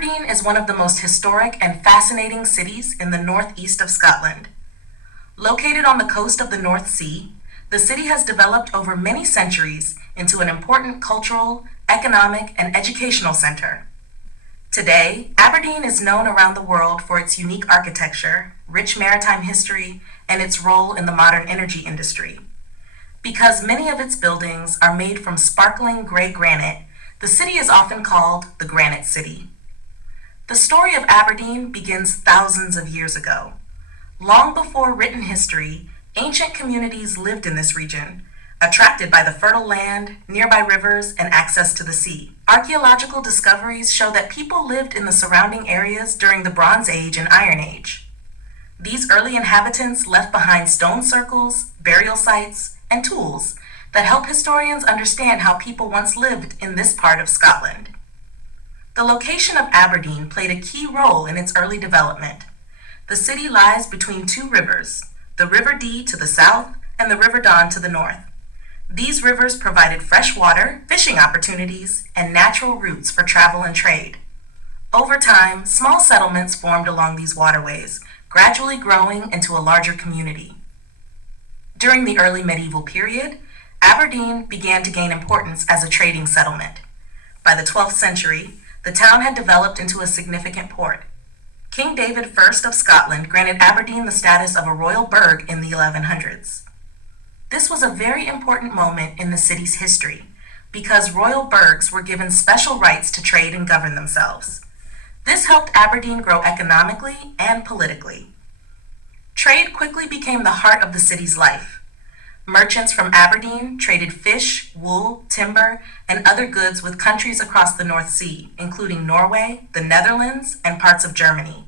Aberdeen is one of the most historic and fascinating cities in the northeast of Scotland. Located on the coast of the North Sea, the city has developed over many centuries into an important cultural, economic, and educational center. Today, Aberdeen is known around the world for its unique architecture, rich maritime history, and its role in the modern energy industry. Because many of its buildings are made from sparkling gray granite, the city is often called the Granite City. The story of Aberdeen begins thousands of years ago. Long before written history, ancient communities lived in this region, attracted by the fertile land, nearby rivers, and access to the sea. Archaeological discoveries show that people lived in the surrounding areas during the Bronze Age and Iron Age. These early inhabitants left behind stone circles, burial sites, and tools that help historians understand how people once lived in this part of Scotland. The location of Aberdeen played a key role in its early development. The city lies between two rivers, the River Dee to the south and the River Don to the north. These rivers provided fresh water, fishing opportunities, and natural routes for travel and trade. Over time, small settlements formed along these waterways, gradually growing into a larger community. During the early medieval period, Aberdeen began to gain importance as a trading settlement. By the 12th century, the town had developed into a significant port. King David I of Scotland granted Aberdeen the status of a royal burgh in the 1100s. This was a very important moment in the city's history because royal burghs were given special rights to trade and govern themselves. This helped Aberdeen grow economically and politically. Trade quickly became the heart of the city's life. Merchants from Aberdeen traded fish, wool, timber, and other goods with countries across the North Sea, including Norway, the Netherlands, and parts of Germany.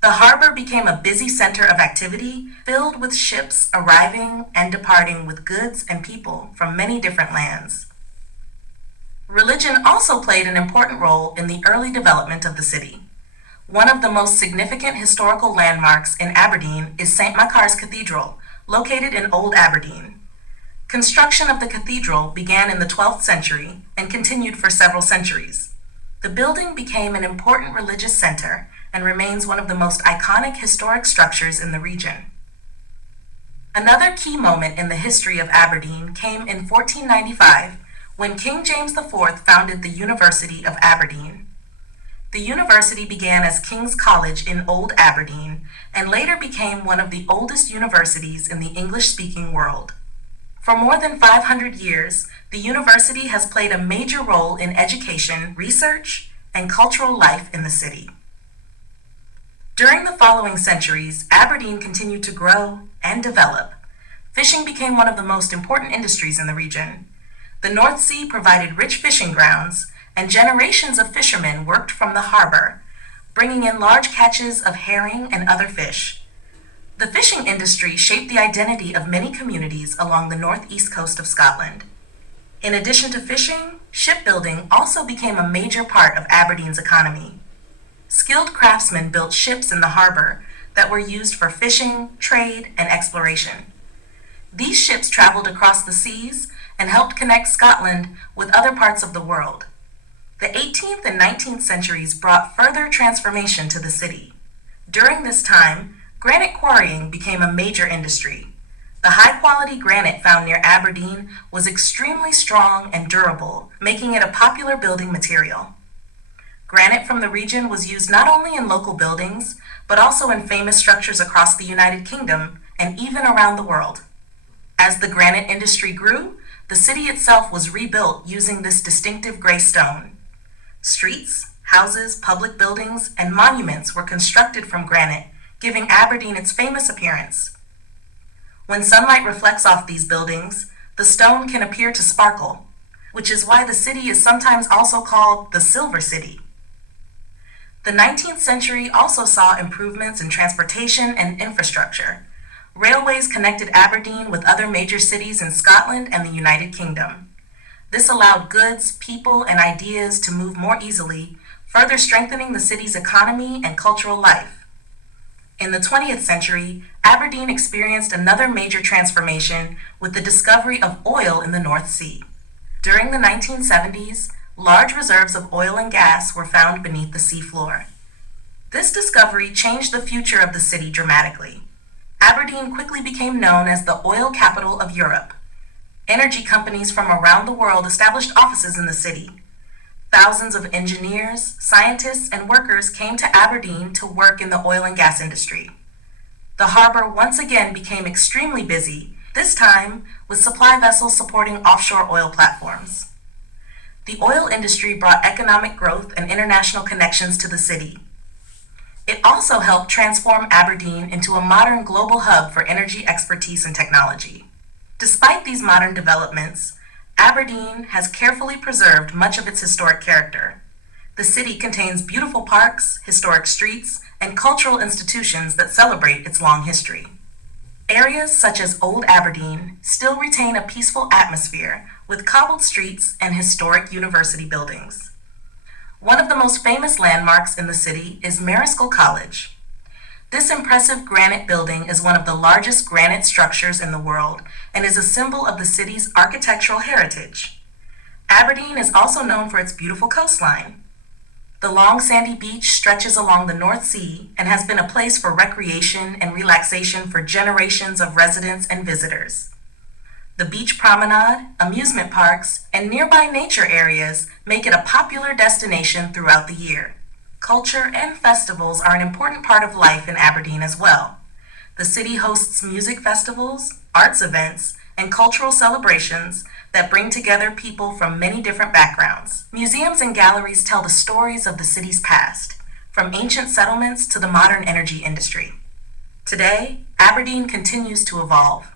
The harbor became a busy center of activity, filled with ships arriving and departing with goods and people from many different lands. Religion also played an important role in the early development of the city. One of the most significant historical landmarks in Aberdeen is St. Macar's Cathedral, located in Old Aberdeen. Construction of the cathedral began in the 12th century and continued for several centuries. The building became an important religious center and remains one of the most iconic historic structures in the region. Another key moment in the history of Aberdeen came in 1495 when King James IV founded the University of Aberdeen. The university began as King's College in Old Aberdeen and later became one of the oldest universities in the English-speaking world. For more than 500 years, the university has played a major role in education, research, and cultural life in the city. During the following centuries, Aberdeen continued to grow and develop. Fishing became one of the most important industries in the region. The North Sea provided rich fishing grounds, and generations of fishermen worked from the harbor, bringing in large catches of herring and other fish. The fishing industry shaped the identity of many communities along the northeast coast of Scotland. In addition to fishing, shipbuilding also became a major part of Aberdeen's economy. Skilled craftsmen built ships in the harbor that were used for fishing, trade, and exploration. These ships traveled across the seas and helped connect Scotland with other parts of the world. The 18th and 19th centuries brought further transformation to the city. During this time, granite quarrying became a major industry. The high-quality granite found near Aberdeen was extremely strong and durable, making it a popular building material. Granite from the region was used not only in local buildings, but also in famous structures across the United Kingdom and even around the world. As the granite industry grew, the city itself was rebuilt using this distinctive gray stone. Streets, houses, public buildings, and monuments were constructed from granite, giving Aberdeen its famous appearance. When sunlight reflects off these buildings, the stone can appear to sparkle, which is why the city is sometimes also called the Silver City. The 19th century also saw improvements in transportation and infrastructure. Railways connected Aberdeen with other major cities in Scotland and the United Kingdom. This allowed goods, people, and ideas to move more easily, further strengthening the city's economy and cultural life. In the 20th century, Aberdeen experienced another major transformation with the discovery of oil in the North Sea. During the 1970s, large reserves of oil and gas were found beneath the seafloor. This discovery changed the future of the city dramatically. Aberdeen quickly became known as the oil capital of Europe. Energy companies from around the world established offices in the city. Thousands of engineers, scientists, and workers came to Aberdeen to work in the oil and gas industry. The harbor once again became extremely busy, this time with supply vessels supporting offshore oil platforms. The oil industry brought economic growth and international connections to the city. It also helped transform Aberdeen into a modern global hub for energy expertise and technology. Despite these modern developments, Aberdeen has carefully preserved much of its historic character. The city contains beautiful parks, historic streets, and cultural institutions that celebrate its long history. Areas such as Old Aberdeen still retain a peaceful atmosphere with cobbled streets and historic university buildings. One of the most famous landmarks in the city is Marischal College. This impressive granite building is one of the largest granite structures in the world and is a symbol of the city's architectural heritage. Aberdeen is also known for its beautiful coastline. The long sandy beach stretches along the North Sea and has been a place for recreation and relaxation for generations of residents and visitors. The beach promenade, amusement parks, and nearby nature areas make it a popular destination throughout the year. Culture and festivals are an important part of life in Aberdeen as well. The city hosts music festivals, arts events, and cultural celebrations that bring together people from many different backgrounds. Museums and galleries tell the stories of the city's past, from ancient settlements to the modern energy industry. Today, Aberdeen continues to evolve.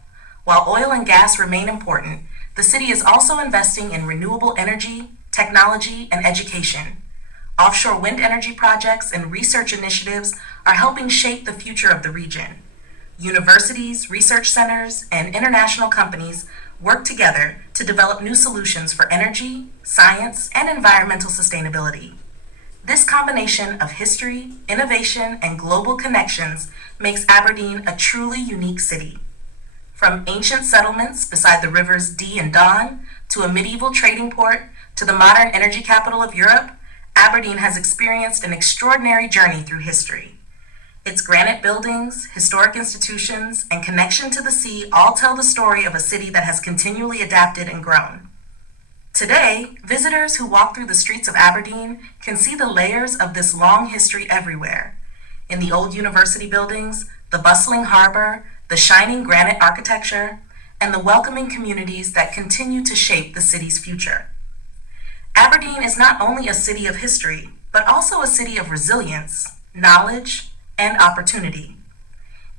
While oil and gas remain important, the city is also investing in renewable energy, technology, and education. Offshore wind energy projects and research initiatives are helping shape the future of the region. Universities, research centers, and international companies work together to develop new solutions for energy, science, and environmental sustainability. This combination of history, innovation, and global connections makes Aberdeen a truly unique city. From ancient settlements beside the rivers Dee and Don, to a medieval trading port, to the modern energy capital of Europe, Aberdeen has experienced an extraordinary journey through history. Its granite buildings, historic institutions, and connection to the sea all tell the story of a city that has continually adapted and grown. Today, visitors who walk through the streets of Aberdeen can see the layers of this long history everywhere. In the old university buildings, the bustling harbor, the shining granite architecture, and the welcoming communities that continue to shape the city's future. Aberdeen is not only a city of history, but also a city of resilience, knowledge, and opportunity.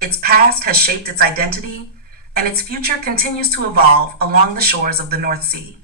Its past has shaped its identity, and its future continues to evolve along the shores of the North Sea.